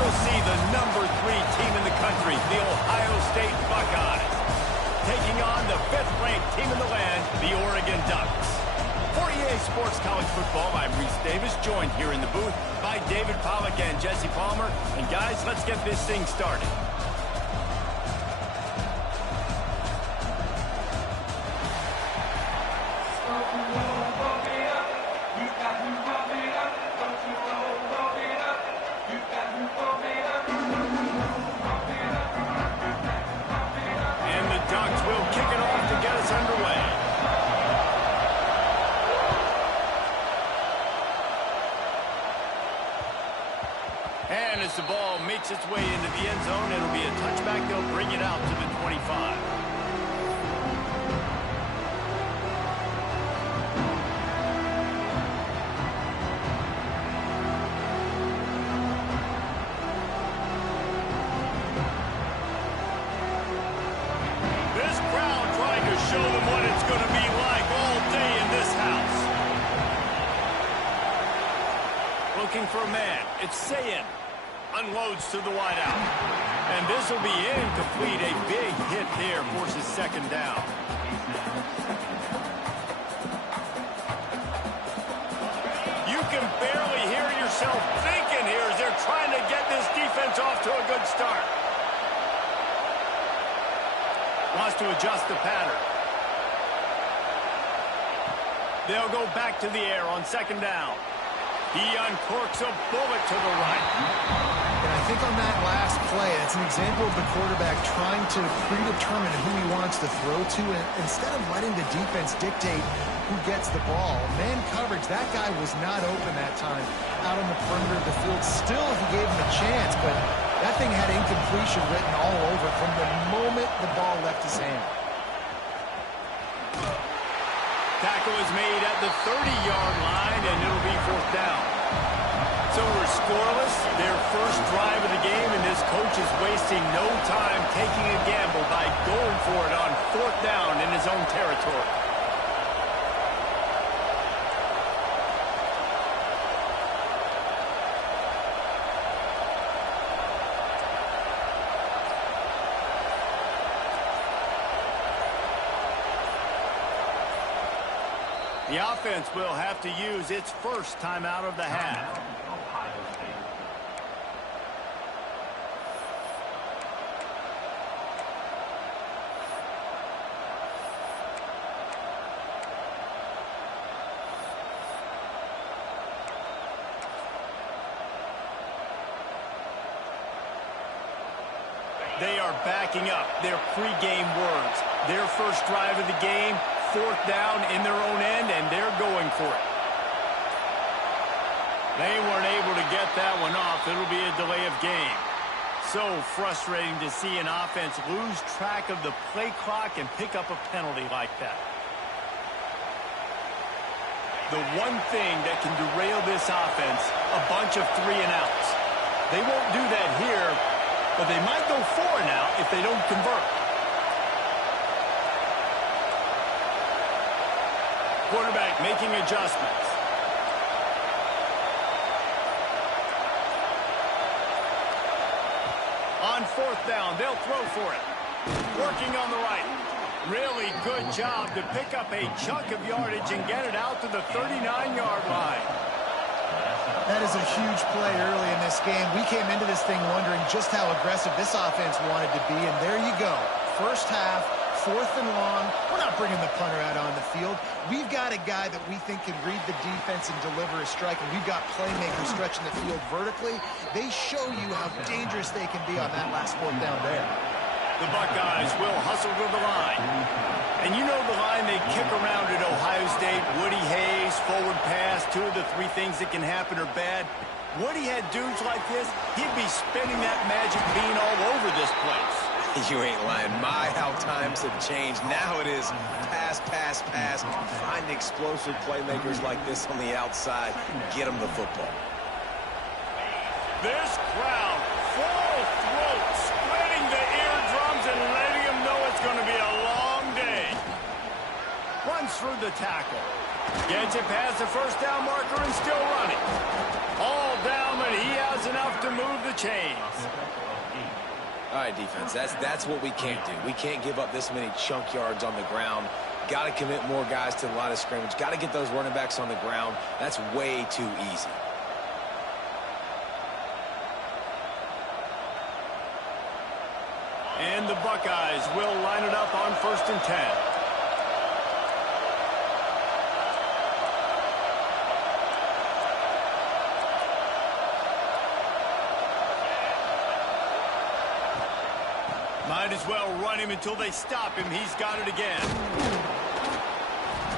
we'll see the #3 team in the country, the Ohio State Buckeyes, taking on the 5th-ranked team in the land, the Oregon Ducks. For EA Sports College Football, I'm Reese Davis, joined here in the booth by David Pollack and Jesse Palmer. And guys, let's get this thing started. And as the ball makes its way into the end zone, it'll be a touchback. They'll bring it out to the 25. This crowd trying to show them what it's going to be like all day in this house. Looking for a man. It's Sayin. Unloads to the wideout. And this will be incomplete. A big hit there forces second down. You can barely hear yourself thinking here as they're trying to get this defense off to a good start. Wants to adjust the pattern. They'll go back to the air on second down. He uncorks a bullet to the right. And I think on that last play, it's an example of the quarterback trying to predetermine who he wants to throw to, and instead of letting the defense dictate who gets the ball. Man coverage, that guy was not open that time out on the perimeter of the field. Still, he gave him a chance, but that thing had incompletion written all over from the moment the ball left his hand. Tackle is made at the 30-yard line, and it'll be 4th down. So we're scoreless, their first drive of the game, and this coach is wasting no time taking a gamble by going for it on 4th down in his own territory. The offense will have to use its first time out of the half. They are backing up their pregame words. Their first drive of the game, 4th down in their own end, and they're going for it. They weren't able to get that one off. It'll be a delay of game. So frustrating to see an offense lose track of the play clock and pick up a penalty like that. The one thing that can derail this offense, a bunch of 3-and-outs. They won't do that here, but they might go 4-and-out if they don't convert. Quarterback making adjustments. On 4th down, they'll throw for it. Working on the right. Really good job to pick up a chunk of yardage and get it out to the 39-yard line. That is a huge play early in this game. We came into this thing wondering just how aggressive this offense wanted to be, and there you go. First half, 4th and long. We're not bringing the punter out on the field. We've got a guy that we think can read the defense and deliver a strike, and we've got playmakers stretching the field vertically. They show you how dangerous they can be on that last 4th down there. The Buckeyes will hustle to the line. And you know the line they kick around at Ohio State. Woody Hayes, forward pass, 2 of the 3 things that can happen are bad. Woody had dudes like this, he'd be spinning that magic bean all over this place. You ain't lying. My, how times have changed. Now it is pass, pass, pass. Find explosive playmakers like this on the outside. Get them the football. This crowd, full throat, spreading the eardrums and letting them know it's going to be a long day. Runs through the tackle. Gets it past the first down marker and still running. All down, but he has enough to move the chains. All right, defense, that's what we can't do. We can't give up this many chunk yards on the ground. Got to commit more guys to the line of scrimmage. Got to get those running backs on the ground. That's way too easy. And the Buckeyes will line it up on 1st and 10. Might as well run him until they stop him. He's got it again.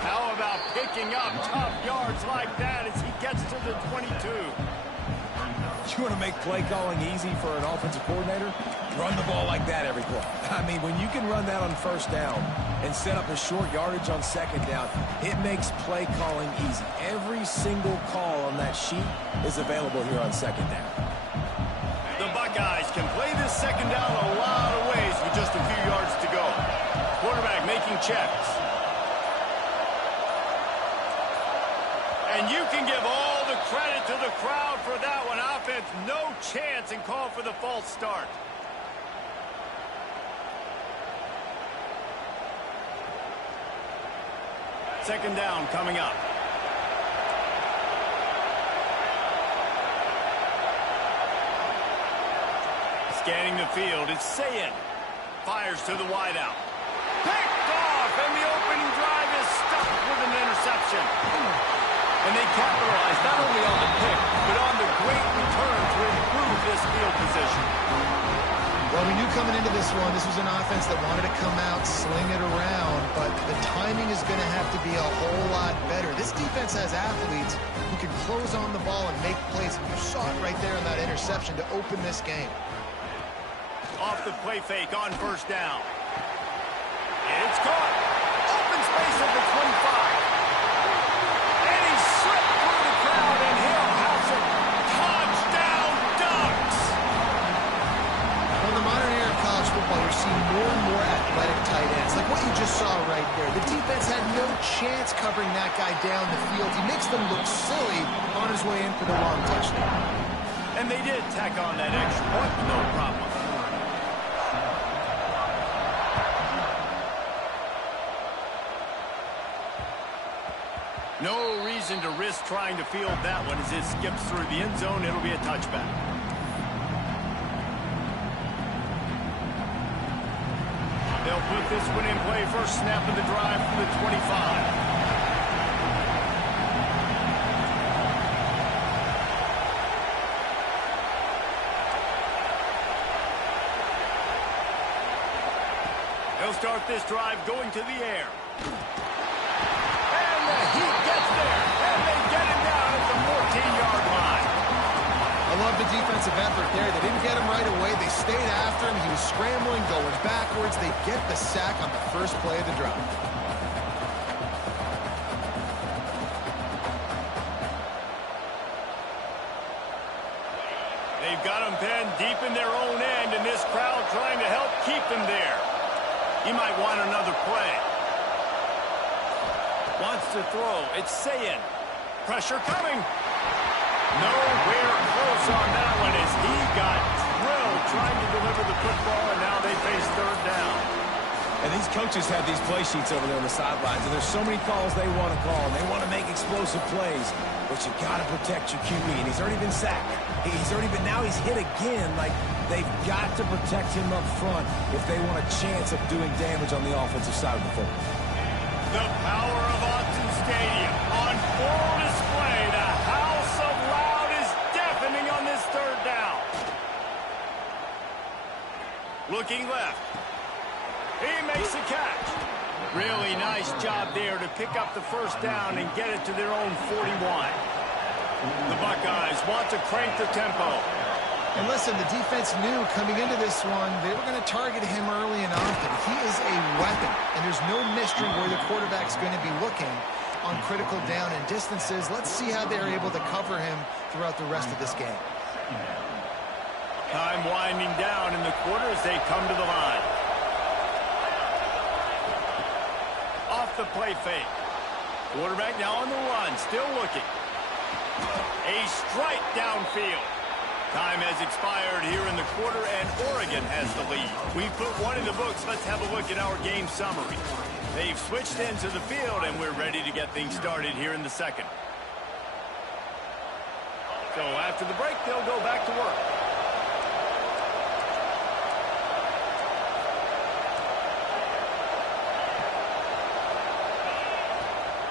How about picking up tough yards like that as he gets to the 22? You want to make play calling easy for an offensive coordinator? Run the ball like that every play. I mean, when you can run that on 1st down and set up a short yardage on 2nd down, it makes play calling easy. Every single call on that sheet is available here on 2nd down. The Buckeyes can play this 2nd down a lot of ways with just a few yards to go. Quarterback making checks. And you can give all the credit to the crowd for that one. Offense, no chance, and call for the false start. Second down coming up. Scanning the field, it's Ncaa26. Fires to the wideout. Picked off, and the opening drive is stuffed with an interception. And they capitalize not only on the pick, but on the great return to improve this field position. Well, we knew coming into this one, this was an offense that wanted to come out, sling it around, but the timing is going to have to be a whole lot better. This defense has athletes who can close on the ball and make plays. You saw it right there in that interception to open this game. Off the play fake on 1st down. It's caught. Open space at the 25. And he slipped through the crowd, and he'll house it. Touchdown, Ducks! Well, in the modern era of college football, you're seeing more and more athletic tight ends, like what you just saw right there. The defense had no chance covering that guy down the field. He makes them look silly on his way in for the long touchdown. And they did tack on that extra point, no problem. No reason to risk trying to field that one as it skips through the end zone. It'll be a touchback. They'll put this one in play. First snap of the drive from the 25. They'll start this drive going to the air. And the heat gets there, and they get him down at the 14-yard line. I love the defensive effort there. They didn't get him right away. They stayed after him. He was scrambling, going backwards. They get the sack on the first play of the drive. They've got him pinned deep in their own end, and this crowd trying to help keep them there. He might want another play. Wants to throw. It's Ncaa26. Pressure coming. Nowhere close on that one as he got drilled trying to deliver the football, and now they face 3rd down. And these coaches have these play sheets over there on the sidelines, and there's so many calls they want to call, and they want to make explosive plays. But you got to protect your QB, and he's already been sacked. Now he's hit again. Like, they've got to protect him up front if they want a chance of doing damage on the offensive side of the football. The power of Autzen Stadium on full display. The house of loud is deafening on this 3rd down. Looking left. He makes a catch. Really nice job there to pick up the 1st down and get it to their own 41. The Buckeyes want to crank the tempo. And listen, the defense knew coming into this one, they were going to target him early and often. He is a weapon, and there's no mystery where the quarterback's going to be looking on critical down and distances. Let's see how they're able to cover him throughout the rest of this game. Time winding down in the quarter as they come to the line. Off the play fake. Quarterback now on the run, still looking. A strike downfield. Time has expired here in the quarter, and Oregon has the lead. We've put one in the books. Let's have a look at our game summary. They've switched into the field, and we're ready to get things started here in the second. So after the break, they'll go back to work.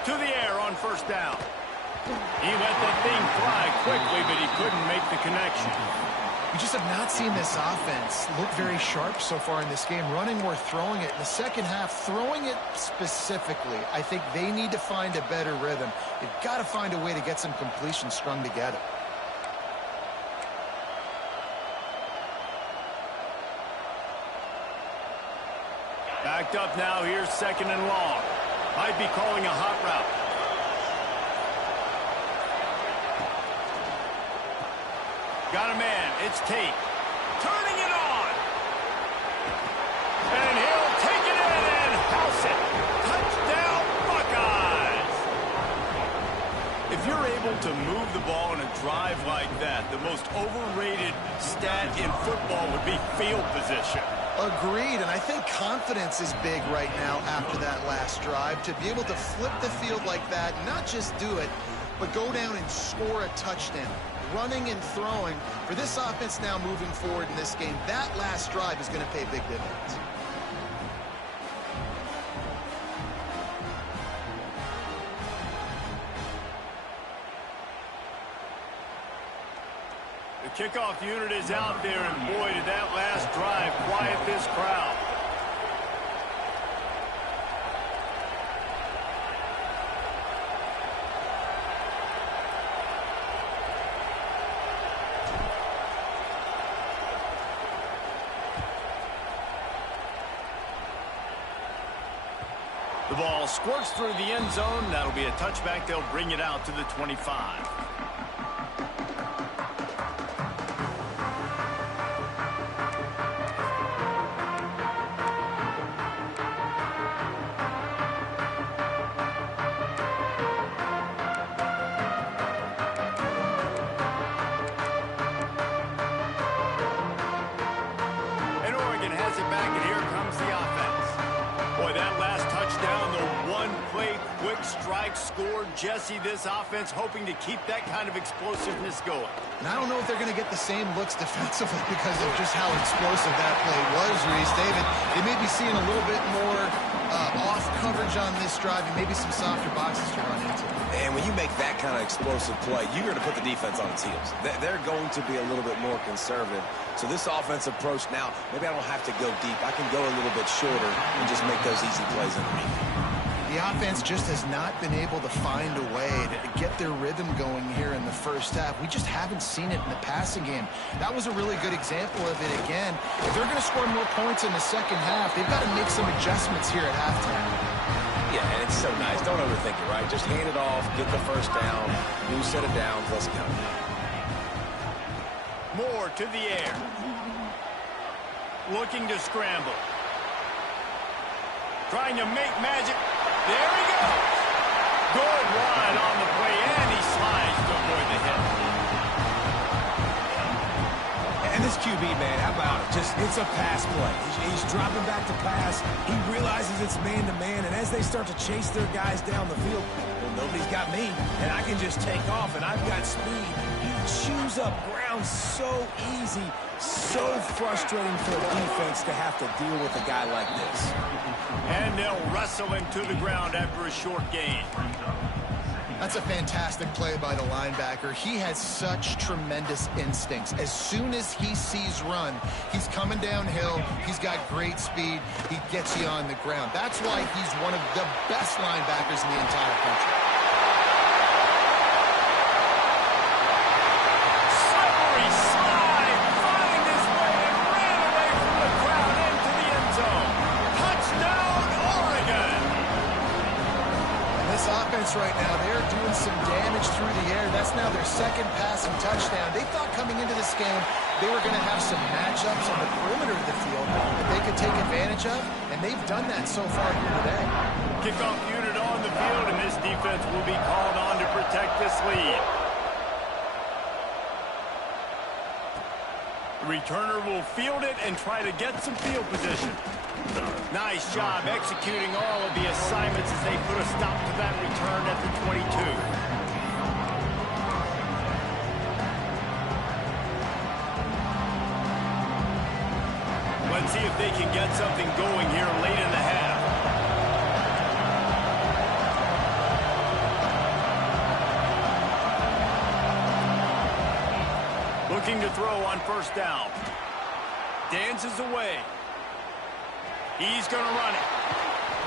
To the air on first down. He let the thing fly quickly, but he couldn't make the connection. We just have not seen this offense look very sharp so far in this game, running or throwing it. In the second half, throwing it specifically, I think they need to find a better rhythm. They've got to find a way to get some completions strung together. Backed up now, here's second and long. Might be calling a hot route. Got a man, it's Tate. Turning it on. And he'll take it in and house it. Touchdown, Buckeyes. If you're able to move the ball in a drive like that, the most overrated stat in football would be field position. Agreed, and I think confidence is big right now after that last drive. To be able to flip the field like that, not just do it, but go down and score a touchdown. Running and throwing. For this offense now moving forward in this game, that last drive is going to pay big dividends. The kickoff unit is out there, and boy, did that last drive quiet this crowd. The ball squirts through the end zone. That'll be a touchback. They'll bring it out to the 25. And Oregon has it back, and here comes the offense. Boy, that last touchdown, the one-play quick strike score. Jesse, this offense hoping to keep that kind of explosiveness going. And I don't know if they're going to get the same looks defensively because of just how explosive that play was, Reese. David, they may be seeing a little bit more off coverage on this drive and maybe some softer boxes to run into. And when you make that kind of explosive play, you're going to put the defense on its heels. They're going to be a little bit more conservative. So this offensive approach now, maybe I don't have to go deep. I can go a little bit shorter and just make those easy plays underneath. The offense just has not been able to find a way to get their rhythm going here in the first half. We just haven't seen it in the passing game. That was a really good example of it again. If they're going to score more points in the second half, they've got to make some adjustments here at halftime. Yeah, and it's so nice. Don't overthink it, right? Just hand it off, get the first down, new set of downs, let's go. Moore to the air. Looking to scramble. Trying to make magic. There he goes. Good run on the play, and he slides to avoid the hit. And this QB, man, how about it? It's a pass play. He's dropping back to pass. He realizes it's man-to-man, and as they start to chase their guys down the field, well, nobody's got me, and I can just take off, and I've got speed. He chews up ground so easy, so frustrating for a defense to have to deal with a guy like this. And they'll wrestle him to the ground after a short gain. That's a fantastic play by the linebacker. He has such tremendous instincts. As soon as he sees run, he's coming downhill. He's got great speed. He gets you on the ground. That's why he's one of the best linebackers in the entire country. Slippery slide, find his way and ran away from the crowd into the end zone. Touchdown, Oregon! This offense right now, they're doing some damage through the air. That's now their second passing touchdown. They thought coming into this game they were going to have some matchups on the perimeter of the field that they could take advantage of, and they've done that so far here today. Kickoff unit on the field, and this defense will be called on to protect this lead. The returner will field it and try to get some field position. Nice job executing all of the assignments as they put a stop to that return at the 22. Let's see if they can get something going here late in the half. Looking to throw on first down. Dances away. He's going to run it.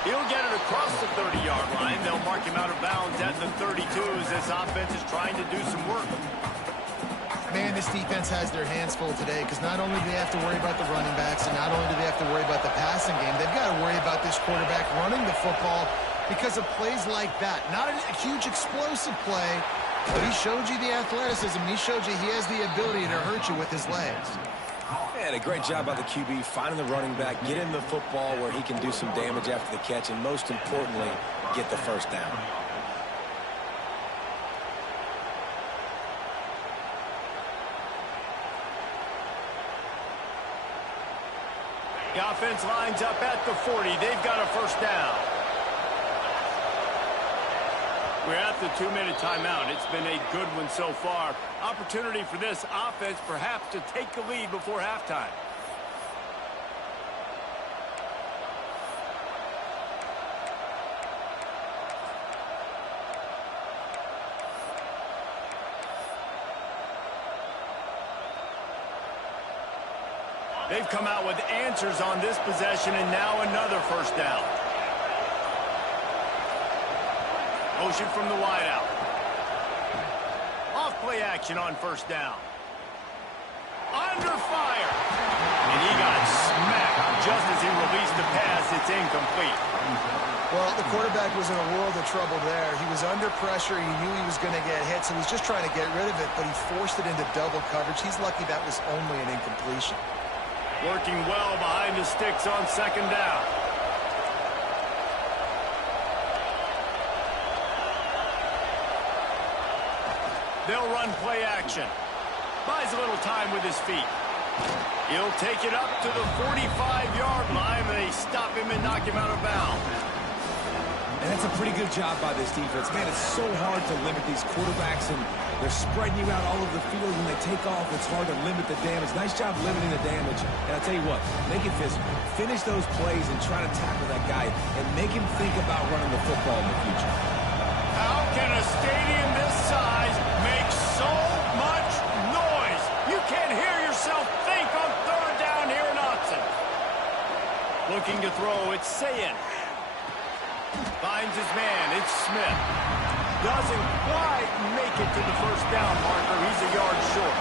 He'll get it across the 30-yard line. They'll mark him out of bounds at the 32 as this offense is trying to do some work. Man, this defense has their hands full today because not only do they have to worry about the running backs and not only do they have to worry about the passing game, they've got to worry about this quarterback running the football because of plays like that. Not a huge explosive play, but he showed you the athleticism, and he showed you he has the ability to hurt you with his legs. And a great job by the QB finding the running back, get him the football where he can do some damage after the catch, and most importantly, get the first down. The offense lines up at the 40. They've got a first down. We're at the 2-minute timeout. It's been a good one so far. Opportunity for this offense perhaps to take the lead before halftime. They've come out with answers on this possession, and now another first down. Motion from the wideout. Off play action on first down. Under fire. And he got smacked just as he released the pass. It's incomplete. Well, the quarterback was in a world of trouble there. He was under pressure. He knew he was going to get hit, so he's just trying to get rid of it, but he forced it into double coverage. He's lucky that was only an incompletion. Working well behind the sticks on second down. They'll run play action. Buys a little time with his feet. He'll take it up to the 45-yard line. They stop him and knock him out of bounds. And that's a pretty good job by this defense. Man, it's so hard to limit these quarterbacks, and they're spreading you out all over the field. When they take off, it's hard to limit the damage. Nice job limiting the damage. And I'll tell you what, make it physical. Finish those plays and try to tackle that guy and make him think about running the football in the future. How can a stadium this size make so much noise? You can't hear yourself think on third down here in Austin. Looking to throw, it's Sayin. Finds his man, it's Smith. Doesn't quite make it to the first down marker. He's a yard short.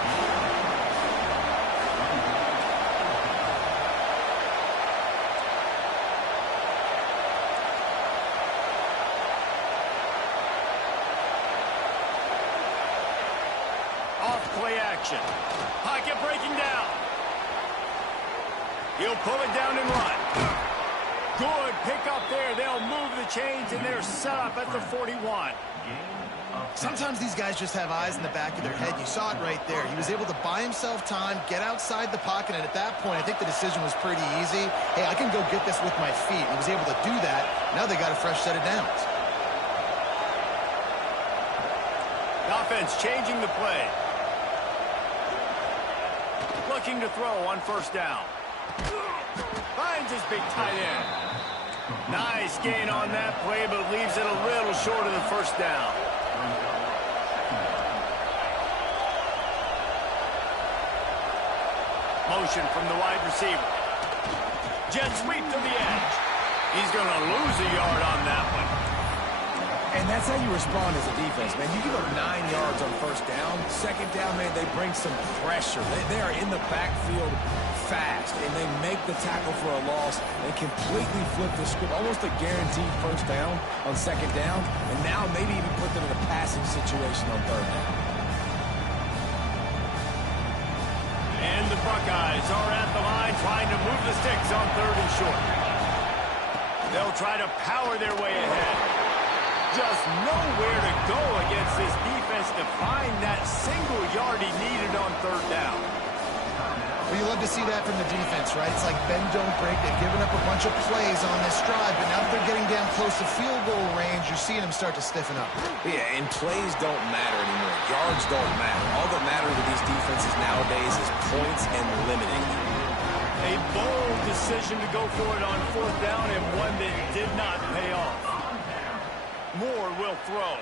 Off play action. Pocket breaking down. He'll pull it down and run. Good pick up there. They'll move the chains, and they're set up at the 41. Sometimes these guys just have eyes in the back of their head. You saw it right there. He was able to buy himself time, get outside the pocket, and at that point, I think the decision was pretty easy. Hey, I can go get this with my feet. He was able to do that. Now they got a fresh set of downs. The offense changing the play. Looking to throw on first down. Finds his big tight end. Nice gain on that play, but leaves it a little short of the first down. Motion from the wide receiver. Jet sweep to the edge. He's going to lose a yard on that one. And that's how you respond as a defense, man. You give up 9 yards on first down. Second down, man, they bring some pressure. They are in the backfield fast, and they make the tackle for a loss. They completely flip the script, almost a guaranteed first down on second down, and now maybe even put them in a passing situation on third down. And the Buckeyes are at the line trying to move the sticks on third and short. They'll try to power their way ahead. just nowhere to go against this defense to find that single yard he needed on third down. Well, you love to see that from the defense, right? It's like bend, don't break. They've given up a bunch of plays on this drive, but now that they're getting down close to field goal range, you're seeing them start to stiffen up. Yeah, and plays don't matter anymore. Yards don't matter. All that matters with these defenses nowadays is points and limiting them. A bold decision to go for it on fourth down, and one that did not pay off. Moore will throw.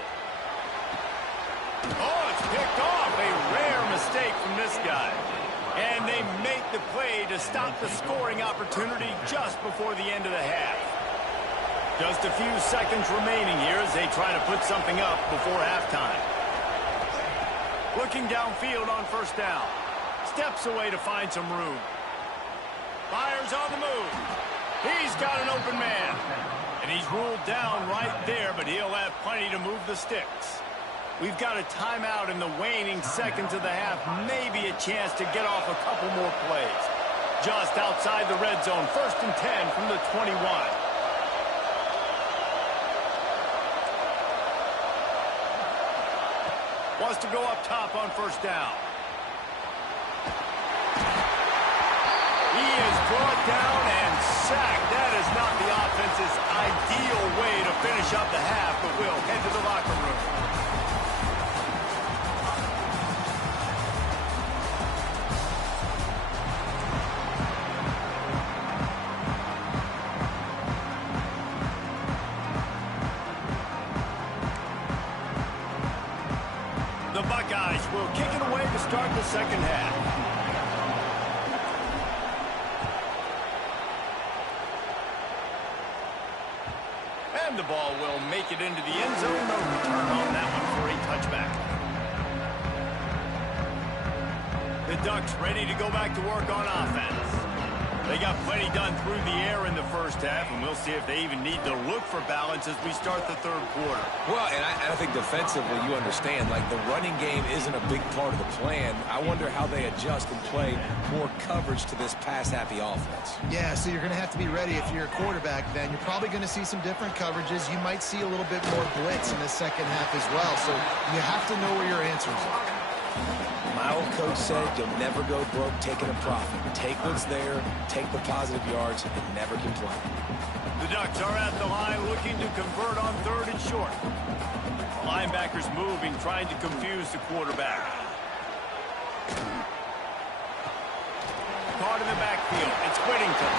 Oh, it's picked off. A rare mistake from this guy. And they make the play to stop the scoring opportunity just before the end of the half. Just a few seconds remaining here as they try to put something up before halftime. Looking downfield on first down. Steps away to find some room. Fires on the move. He's got an open man. And he's ruled down right there, but he'll have plenty to move the sticks. We've got a timeout in the waning seconds of the half. Maybe a chance to get off a couple more plays. Just outside the red zone. 1st and 10 from the 21. Wants to go up top on first down. He is brought down and sacked. That is not the offense's ideal way to finish up the half, but we'll head to the locker room. The Buckeyes will kick it away to start the second half. And the ball will make it into the end zone. No return on that one for a touchback. The Ducks ready to go back to work on offense. They got plenty done through the air in the first half, and we'll see if they even need to look for balance as we start the third quarter. Well, and I think defensively, you understand, like the running game isn't a big part of the plan. I wonder how they adjust and play more coverage to this pass-happy offense. Yeah, so you're going to have to be ready if you're a quarterback then. You're probably going to see some different coverages. You might see a little bit more blitz in the second half as well, so you have to know where your answers are. My old coach said you'll never go broke taking a profit. Take what's there, take the positive yards, and never complain. The Ducks are at the line looking to convert on 3rd and short. Linebackers moving, trying to confuse the quarterback. Caught in the backfield. It's Whittington.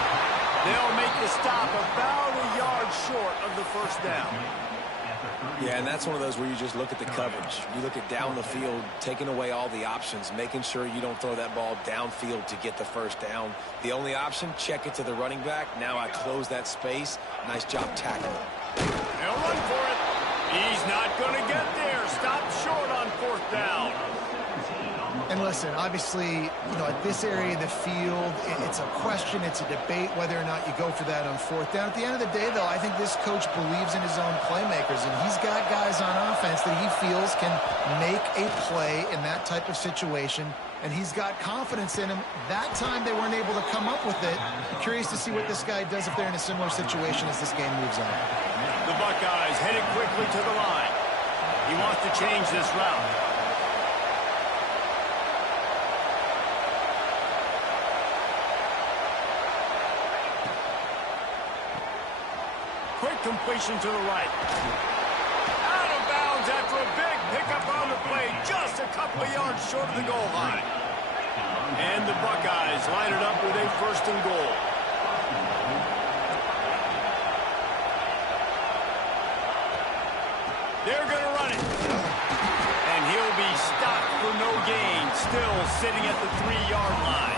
They'll make the stop about a yard short of the first down. Yeah, and that's one of those where you just look at the coverage. You look at down the field, taking away all the options, making sure you don't throw that ball downfield to get the first down. The only option, check it to the running back. Now I close that space. Nice job tackling. They'll run for it. He's not going to get there. Stop short on 4th down. And listen, obviously, at this area of the field, it's a question, it's a debate whether or not you go for that on 4th down. At the end of the day, though, I think this coach believes in his own playmakers, and he's got guys on offense that he feels can make a play in that type of situation, and he's got confidence in him. That time they weren't able to come up with it. Curious to see what this guy does if they're in a similar situation as this game moves on. The Buckeyes headed quickly to the line. He wants to change this route. Quick completion to the right. Out of bounds after a big pickup on the play, just a couple of yards short of the goal line. And the Buckeyes line it up with a 1st and goal. They're going to run it. And he'll be stopped for no gain, still sitting at the 3-yard line.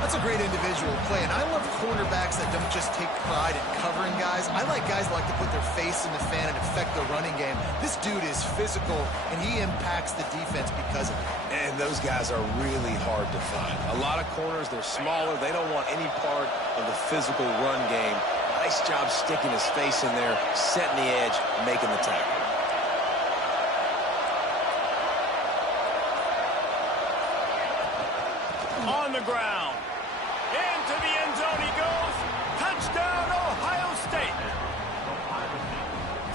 That's a great individual play, and I love cornerbacks that don't just take pride in covering guys. I like guys that like to put their face in the fan and affect the running game. This dude is physical, and he impacts the defense because of it. And those guys are really hard to find. A lot of corners, they're smaller. They don't want any part of the physical run game. Nice job sticking his face in there, setting the edge, making the tackle. On the ground. Into the end zone he goes. Touchdown, Ohio State.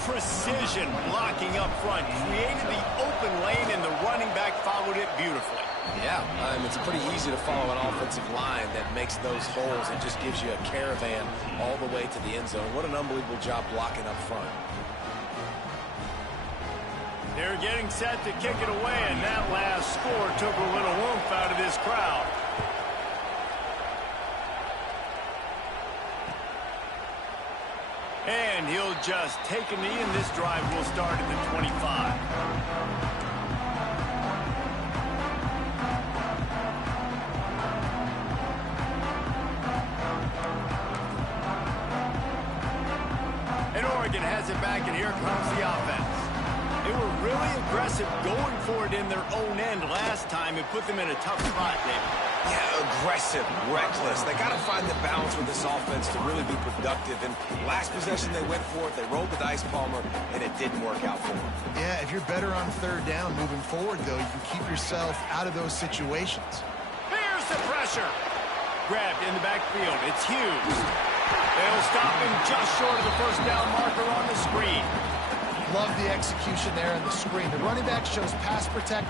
precision blocking up front. Created the open lane, and the running back followed it beautifully. Yeah, it's pretty easy to follow an offensive line that makes those holes and just gives you a caravan all the way to the end zone. What an unbelievable job blocking up front. They're getting set to kick it away, and that last score took a little oomph out of this crowd. And he'll just take a knee, and this drive will start at the 25. And Oregon has it back, and here comes the offense. They were really aggressive going for it in their own end last time. It put them in a tough spot, David. Yeah, aggressive, reckless. They got to find the balance with this offense to really be productive. And last possession they went for it. They rolled the dice, Palmer, and it didn't work out for them. Yeah, if you're better on third down moving forward, though, you can keep yourself out of those situations. Here's the pressure. Grabbed in the backfield. It's Hughes. They'll stop him just short of the first down marker on the screen. Love the execution there on the screen. The running back shows pass protect.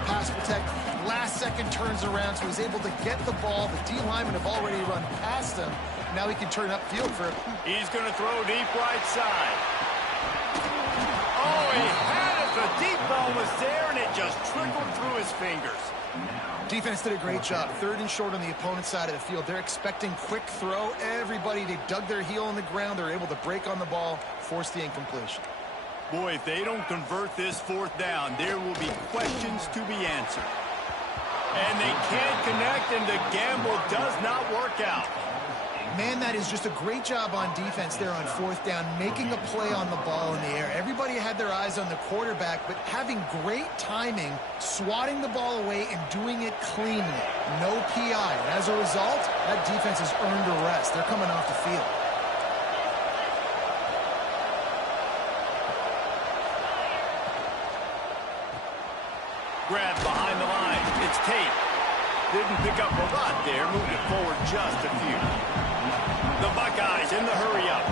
Last second turns around, so he's able to get the ball. The D linemen have already run past him. Now he can turn upfield for it. He's going to throw deep right side. Oh, he had it. The deep ball was there, and it just trickled through his fingers. Defense did a great job. Third and short on the opponent's side of the field. They're expecting quick throw. Everybody, they dug their heel on the ground. They're able to break on the ball, force the incompletion. Boy, if they don't convert this fourth down, there will be questions to be answered. And they can't connect, and the gamble does not work out. Man, that is just a great job on defense there on fourth down, making a play on the ball in the air. Everybody had their eyes on the quarterback, but having great timing, swatting the ball away, and doing it cleanly. No PI. And as a result, that defense has earned a rest. They're coming off the field. Grab behind the line. It's Tate. Didn't pick up a lot there. Moved it forward just a few. The Buckeyes in the hurry-up.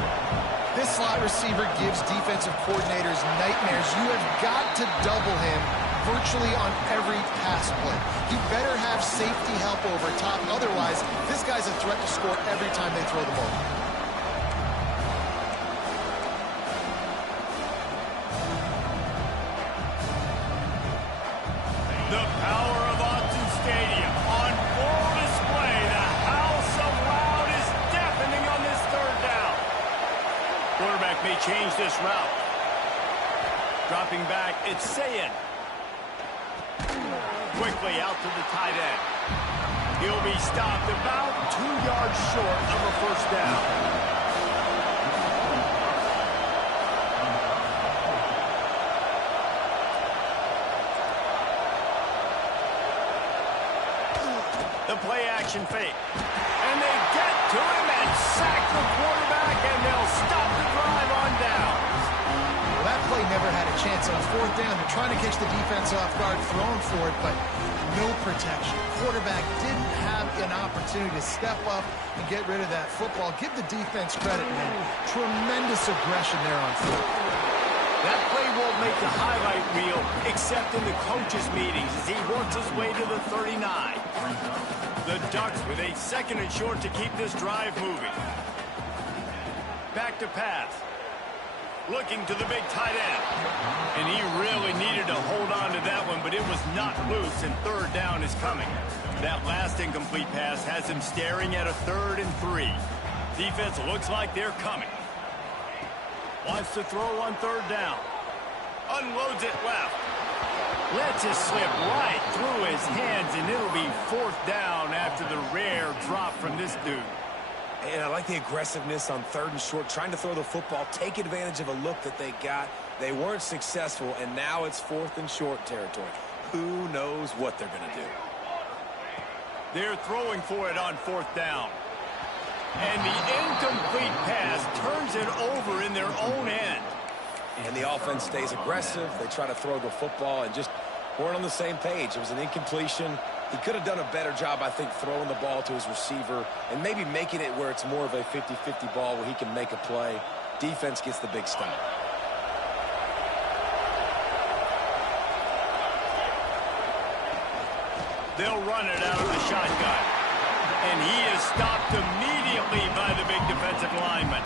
This slot receiver gives defensive coordinators nightmares. You have got to double him virtually on every pass play. You better have safety help over top. Otherwise, this guy's a threat to score every time they throw the ball. The power of Autzen Stadium on full display. The house of loud is deafening on this third down. Quarterback may change this route. Dropping back, it's Sayin. Quickly out to the tight end. He'll be stopped about 2 yards short of a first down. The play-action fake. And they get to him and sack the quarterback, and they'll stop the drive on down. Well, that play never had a chance on fourth down. They're trying to catch the defense off guard, throwing for it, but no protection. Quarterback didn't have an opportunity to step up and get rid of that football. Give the defense credit, man. Tremendous aggression there on foot. That play won't make the highlight reel, except in the coaches' meetings as he works his way to the 39. The Ducks with a second and short to keep this drive moving. Back to pass. Looking to the big tight end. And he really needed to hold on to that one, but it was not loose, and third down is coming. That last incomplete pass has him staring at a 3rd and 3. Defense looks like they're coming. Wants to throw on third down. Unloads it left. Lets it slip right through his hands, and it'll be fourth down after the rare drop from this dude. And I like the aggressiveness on 3rd and short, trying to throw the football, take advantage of a look that they got. They weren't successful, and now it's 4th and short territory. Who knows what they're going to do? They're throwing for it on fourth down. And the incomplete pass turns it over in their own end. And the offense stays aggressive. They try to throw the football and just weren't on the same page. It was an incompletion. He could have done a better job, I think, throwing the ball to his receiver and maybe making it where it's more of a 50-50 ball where he can make a play. Defense gets the big stop. They'll run it out of the shotgun. And he is stopped immediately by the big defensive lineman.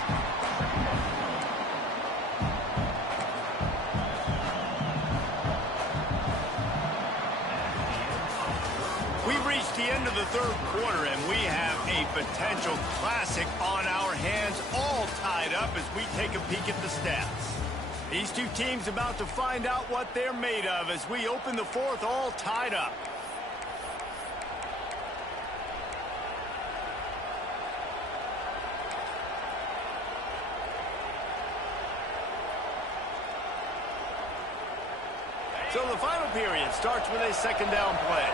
We've reached the end of the third quarter, and we have a potential classic on our hands, all tied up as we take a peek at the stats. These two teams about to find out what they're made of as we open the fourth, all tied up. So the final period starts with a second down play.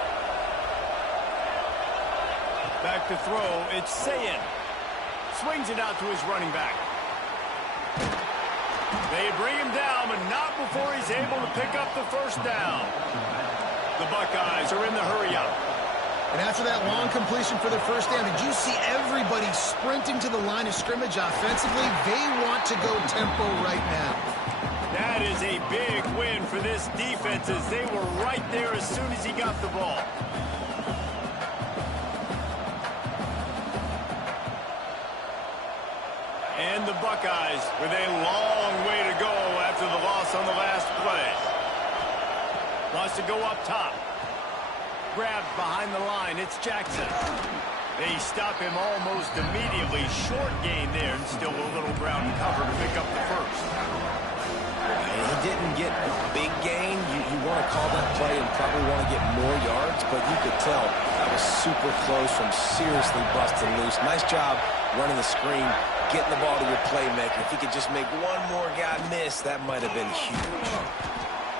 Back to throw, it's Ncaa. Swings it out to his running back. They bring him down, but not before he's able to pick up the first down. The Buckeyes are in the hurry-up. And after that long completion for their first down, did you see everybody sprinting to the line of scrimmage offensively? They want to go tempo right now. That is a big win for this defense as they were right there as soon as he got the ball. And the Buckeyes with a long way to go after the loss on the last play. Wants to go up top. Grabbed behind the line, it's Jackson. They stop him almost immediately. Short gain there, and still a little ground cover to pick up the first. He didn't get a big gain. You want to call that play and probably want to get more yards, but you could tell that was super close from seriously busting loose. Nice job running the screen, getting the ball to your playmaker. If he could just make one more guy miss, that might have been huge.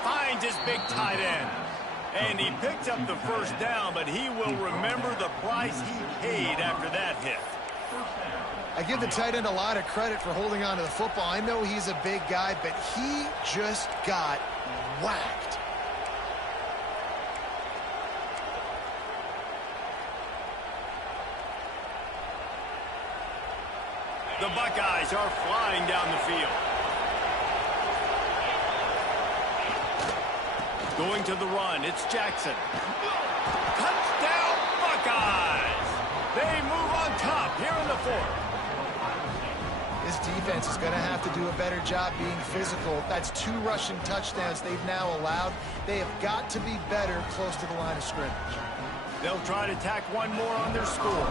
Finds his big tight end. And he picks up the first down, but he will remember the price he paid after that hit. I give the tight end a lot of credit for holding on to the football. I know he's a big guy, but he just got whacked. The Buckeyes are flying down the field. Going to the run, it's Jackson. Touchdown, Buckeyes! They move on top here in the fourth. This defense is going to have to do a better job being physical. That's 2 rushing touchdowns they've now allowed. They have got to be better close to the line of scrimmage. They'll try to tack one more on their score.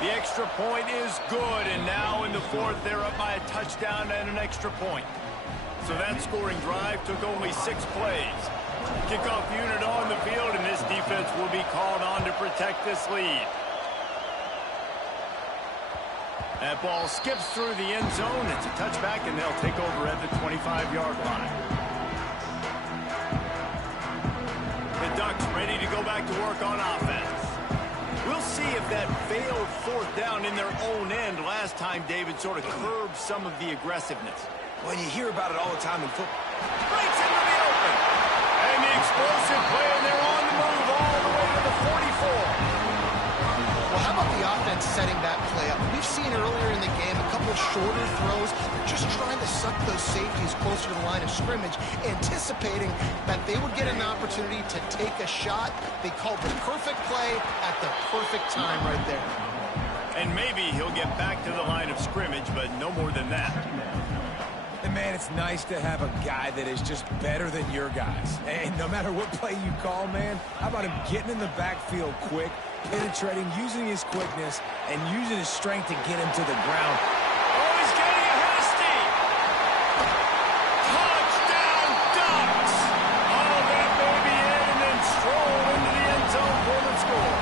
The extra point is good, and now in the fourth, they're up by a touchdown and an extra point. So that scoring drive took only 6 plays. Kickoff unit on the field, and this defense will be called on to protect this lead. That ball skips through the end zone. It's a touchback, and they'll take over at the 25-yard line. The Ducks ready to go back to work on offense. We'll see if that failed fourth down in their own end last time David sort of curbed some of the aggressiveness. Well, you hear about it all the time in football. Breaks into the open. And the explosive play, and they're on the move all the way to the 44. Well, how about the offense setting that play up? We've seen earlier in the game a couple shorter throws. They're just trying to suck those safeties closer to the line of scrimmage, anticipating that they would get an opportunity to take a shot. They called the perfect play at the perfect time right there. And maybe he'll get back to the line of scrimmage, but no more than that. And man, it's nice to have a guy that is just better than your guys. And no matter what play you call, man, how about him getting in the backfield quick, penetrating, using his quickness, and using his strength to get him to the ground. Oh, he's getting ahead of steam. Touchdown, Ducks! Oh, that baby in and then stroll into the end zone for the score.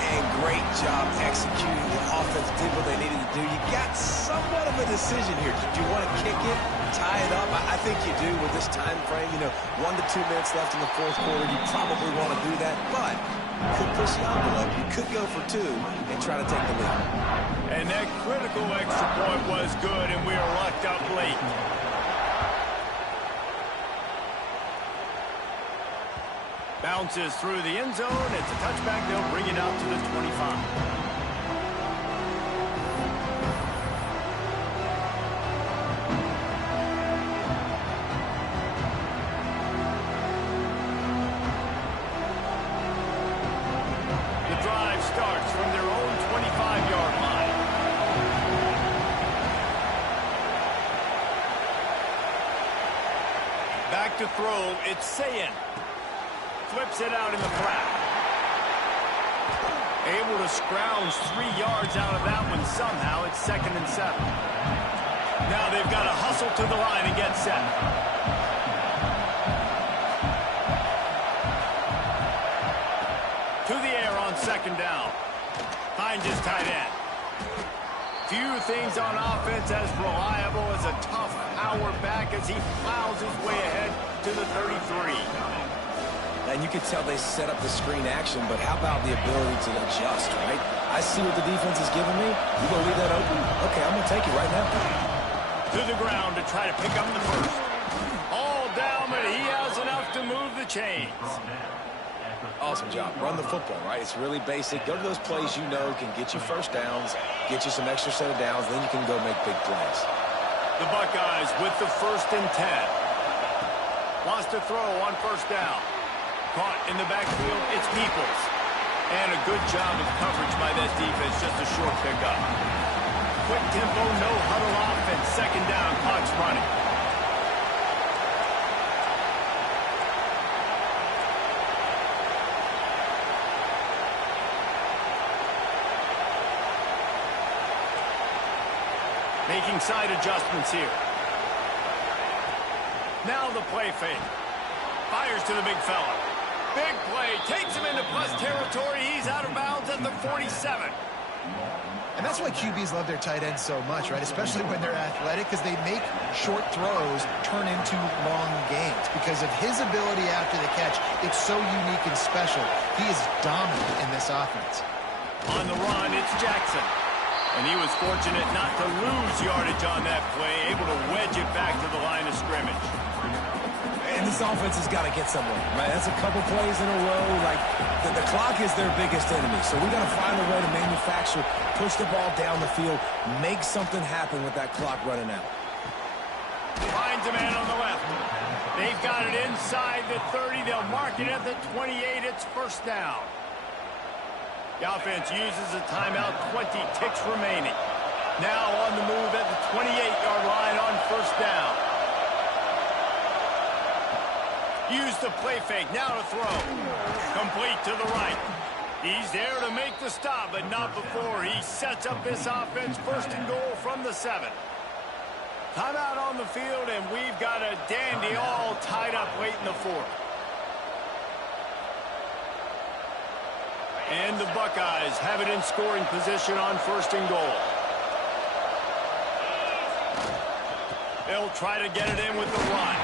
And great job executing. The offense did what they needed to do. You got somewhat of a decision here. Do you want to kick it, tie it up? I think you do with this time frame. 1 to 2 minutes left in the fourth quarter. You probably want to do that, but you could push the envelope. You could go for 2 and try to take the lead. And that critical extra point was good, and we are locked up late. Bounces through the end zone. It's a touchback. They'll bring it out to the 25. starts from their own 25-yard line. Back to throw, it's Sayin. Flips it out in the flat. Able to scrounge 3 yards out of that one somehow. It's 2nd and 7. Now they've got to hustle to the line and get set. To the air on 2nd down. Finds his tight end. Few things on offense as reliable as a tough power back as he plows his way ahead to the 33. And you could tell they set up the screen action, but how about the ability to adjust, right? I see what the defense is giving me. You going to leave that open? Okay, I'm going to take it right now. To the ground to try to pick up the first. All down, but he has enough to move the chains. Awesome job. Run the football, right? It's really basic. Go to those plays you know can get you first downs, get you some extra set of downs, then you can go make big plays. The Buckeyes with the 1st and 10. Wants to throw on 1st down. Caught in the backfield, it's Peoples. And a good job of coverage by that defense, just a short pickup. Quick tempo, no huddle offense, 2nd down, clock's running. Making side adjustments here. Now the play fake. Fires to the big fella. Big play. Takes him into plus territory. He's out of bounds at the 47. And that's why QBs love their tight ends so much, right? Especially when they're athletic, because they make short throws turn into long gains. Because of his ability after the catch, it's so unique and special. He is dominant in this offense. On the run, it's Jackson. And he was fortunate not to lose yardage on that play, able to wedge it back to the line of scrimmage. And this offense has got to get somewhere, right? That's a couple plays in a row. Like, the clock is their biggest enemy. So we got to find a way to manufacture, push the ball down the field, make something happen with that clock running out. Finds a man on the left. They've got it inside the 30. They'll mark it at the 28. It's 1st down. The offense uses a timeout, 20 ticks remaining. Now on the move at the 28-yard line on 1st down. Use the play fake, now to throw. Complete to the right. He's there to make the stop, but not before he sets up this offense 1st and goal from the 7. Timeout on the field, and we've got a dandy all tied up late in the 4th. And the Buckeyes have it in scoring position on 1st and goal. They'll try to get it in with the run.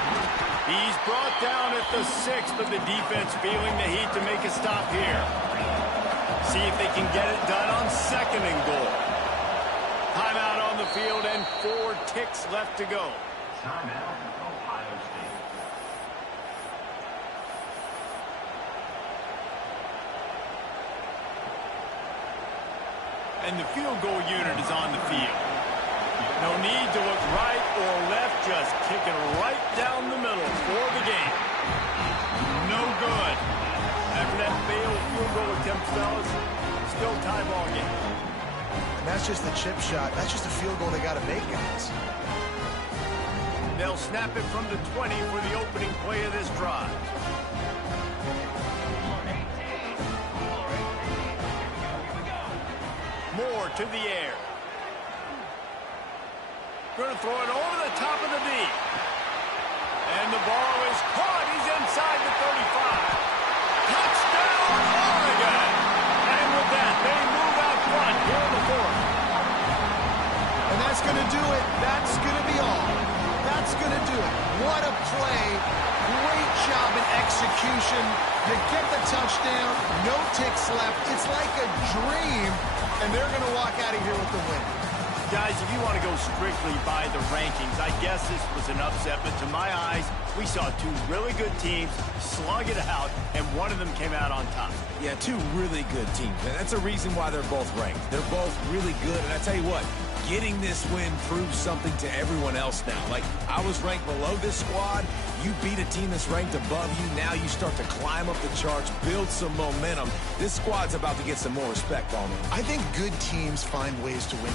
He's brought down at the 6, but the defense feeling the heat to make a stop here. See if they can get it done on 2nd and goal. Timeout on the field and 4 ticks left to go. Timeout, Ohio State. And the field goal unit is on the field. No need to look right or left, just kick it right down the middle for the game. No good. After that failed field goal attempt, fellas, still tie ball game. And that's just the chip shot. That's just a field goal they got to make, guys. They'll snap it from the 20 for the opening play of this drive. Moore to the air. Going to throw it over the top of the knee. And the ball is caught. He's inside the 35. Touchdown, Oregon! And with that, they move out front here in the 4th. And that's going to do it. That's going to be all. That's going to do it. What a play. Great job in execution. You get the touchdown. No ticks left. It's like a dream. And they're going to walk out of here with the win. Guys, if you want to go strictly by the rankings, I guess this was an upset, but to my eyes, we saw two really good teams slug it out, and one of them came out on top. Yeah, two really good teams, and that's a reason why they're both ranked. They're both really good, and I tell you what, getting this win proves something to everyone else now. Like, I was ranked below this squad. You beat a team that's ranked above you. Now you start to climb up the charts, build some momentum. This squad's about to get some more respect on them. I think good teams find ways to win.